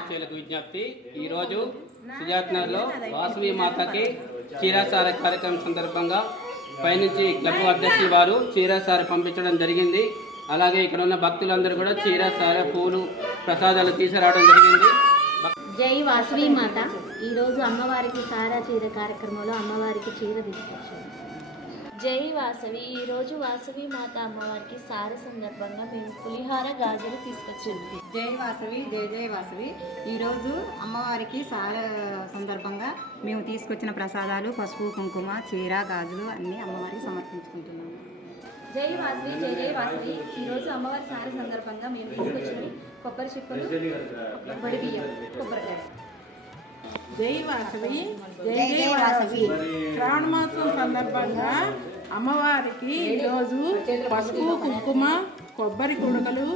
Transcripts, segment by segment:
మహాశయులకు విజ్ఞప్తి. ఈరోజు సుజాత్నగర్లో వాసవి మాతకి చీరాసార కార్యక్రమం సందర్భంగా పైనుంచి క్లబ్ అధ్యక్షులు వారు చీరాసార పంపించడం జరిగింది. అలాగే ఇక్కడ ఉన్న భక్తులందరూ కూడా చీరాసార పూలు ప్రసాదాలు తీసుకురావడం జరిగింది. జై వాసవి మాత. ఈరోజు అమ్మవారికి సారా చీర కార్యక్రమంలో అమ్మవారికి చీర తీసుకొచ్చాము జై వాసవి. ఈరోజు వాసవి మాత అమ్మవారికి సార సందర్భంగా మేము పులిహార గాజులు తీసుకొచ్చింది. జై వాసవి జై జై వాసవి. ఈరోజు అమ్మవారికి సార సందర్భంగా మేము తీసుకొచ్చిన ప్రసాదాలు పసుపు కుంకుమ చీర గాజులు అన్నీ అమ్మవారికి సమర్పించుకుంటున్నాము. జై వాసవి జై జై వాసవి. ఈరోజు అమ్మవారి సార సందర్భంగా మేము తీసుకొచ్చినవి కొబ్బరి చిప్పలు బడి బియ్యం కొబ్బరికాయ. జై వాసవి జై జై వాసవి. శ్రావణ మాసం సందర్భంగా అమ్మవారికి ఈరోజు పసుపు కుంకుమ కొబ్బరి కుడకలు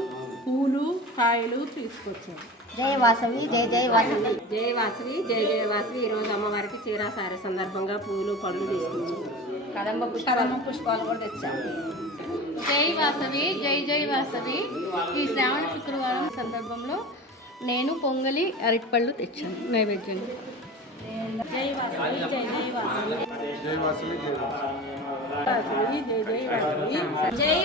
పూలు కాయలు తీసుకొచ్చాం జై వాసవి జై జై వాసవి. జై వాసవి జై జయ వాసవి. ఈరోజు అమ్మవారికి చీరాసారి సందర్భంగా పూలు పళ్ళు తీసుకొచ్చాం కదంబ పుష్పాలు పుష్పాలు కూడా తెచ్చాము జై వాసవి జై జై వాసవి. ఈ శ్రావణ శుక్రవారం సందర్భంలో నేను పొంగలి అరటిపళ్ళు తెచ్చాను నైవేద్యంగా. వాసవి జై జై వాసవి జై వాసవి. జై జై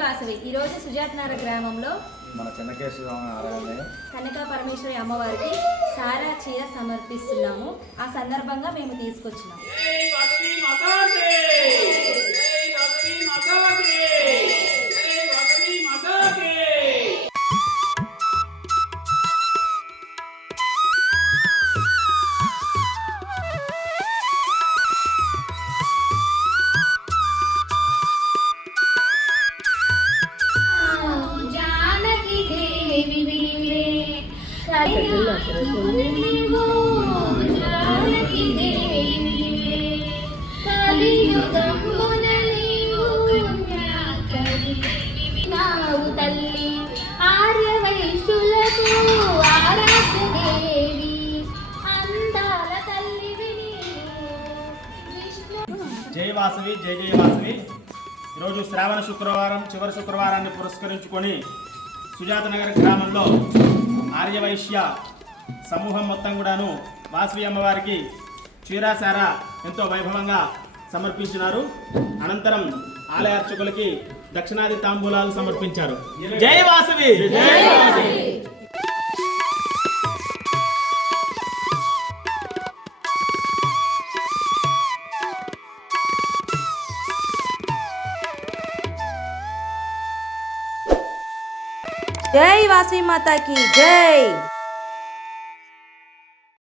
వాసవి ఈరోజు సుజాతనగర్ గ్రామంలో మన చెన్నకేశ్వర స్వామి ఆలయంలో కనక పరమేశ్వరి అమ్మవారికి సారా చీర సమర్పిస్తున్నాము. ఆ సందర్భంగా మేము తీసుకొచ్చినాం. జై వాసవి జై జయ వాసవి. ఈరోజు శ్రావణ శుక్రవారం చివరి శుక్రవారాన్ని పురస్కరించుకొని సుజాతనగర్ గ్రామంలో ఆర్యవైశ్య సమూహం మొత్తం కూడాను వాసవి అమ్మవారికి చీరాసార ఎంతో వైభవంగా సమర్పించినారు. అనంతరం ఆలయ అర్చకులకి దక్షిణాది తాంబూలాలు సమర్పించారు. జై వాసవి! జై వాసవి మాతాకి జై